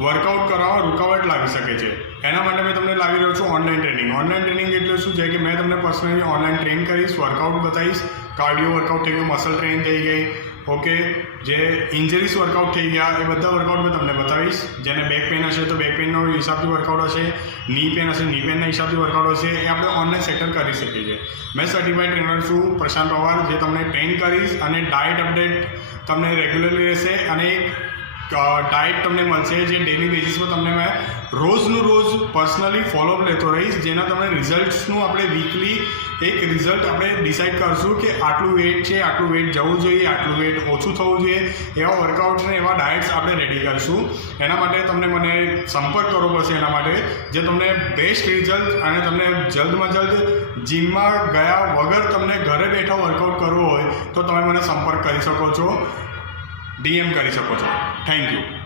Workout કરવામાં રૂકાવટ લાગી શકે છે. એના માટે મેં તમને લાવી રહ્યો છું ઓનલાઈન ટ્રેનિંગ. ઓનલાઈન ટ્રેનિંગ એટલે શું છે કે મેં તમને પર્સનલી ઓનલાઈન ટ્રેન કરીશ, વર્કઆઉટ બતાવીશ. કાર્ડિયો વર્કઆઉટ થઈ ગયું, મસલ ટ્રેન થઈ ગઈ, ઓકે, જે ઇન્જરીઝ વર્કઆઉટ થઈ ગયા એ બધા વર્કઆઉટ મેં તમને બતાવીશ. જેને બેક પેન હશે તો બેક પેનનો હિસાબથી વર્કઆઉટ હશે, ની પેન હશે ની પેનના હિસાબથી વર્કઆઉટ હશે. એ આપણે ઓનલાઈન સેટલ કરી શકીએ છીએ. મેં સર્ટિફાઈડ ટ્રેનર છું પ્રશાંત પવાર, જે તમને ટ્રેન કરીશ અને ડાયટ અપડેટ તમને રેગ્યુલરલી રહેશે અને એક ડાયટ તમને મળશે જે ડેલી બેઝિસ પર તમને મેં રોજનું રોજ પર્સનલી ફોલોઅપ લેતો રહીશ, જેના તમને રિઝલ્ટ્સનું આપણે વીકલી એક રિઝલ્ટ આપણે ડિસાઇડ કરશું કે આટલું વેટ છે, આટલું વેટ જવું જોઈએ, આટલું વેટ ઓછું થવું જોઈએ. એવા વર્કઆઉટ ને એવા ડાયટ્સ આપણે રેડી કરશું. એના માટે તમને મને સંપર્ક કરવો પડશે. એના માટે જે તમને બેસ્ટ રિઝલ્ટ અને તમને જલ્દમાં જલ્દ જીમમાં ગયા વગર તમને ઘરે બેઠા વર્કઆઉટ કરવો હોય તો તમે મને સંપર્ક કરી શકો છો, DM કરી શકો છો. Thank you.